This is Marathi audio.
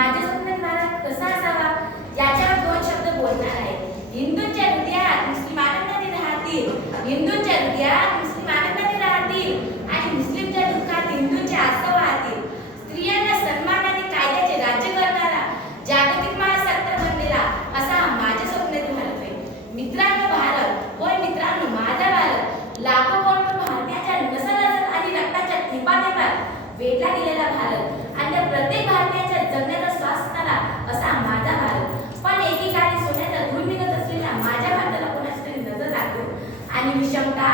माझे स्वप्न भारत कसा असावा याच्यावर दोन शब्द बोलणार आहे. हिंदूंच्या हृदयात मुस्लिम आनंदाने राहतील, हिंदूंच्या हृदयात मुस्लिम आनंदाने राहतील आणि मुस्लिमच्या दुःखात हिंदूंचे आसव वाहतील. स्त्रियांना सन्मानाने कायद्याचे राज्य करणारा जागतिक महासत्ता बनलेला असा माझे स्वप्न भारत आहे. मित्रांनो, भारत होय मित्रांनो, माझा भारत लाखो करोडो भारतीयांच्या नसनसत आणि रक्ताच्या थेंबाथेंबात वेढला गेलेला भारत आणि त्या प्रत्येक भारतीयाच्या जगण्याचा श्वास असणारा असा माझा भारत. पण एकेकाळी सोन्याचा धूर निघत असलेल्या माझ्या भारताला कोणाची तरी नजर लागतो आणि विषमता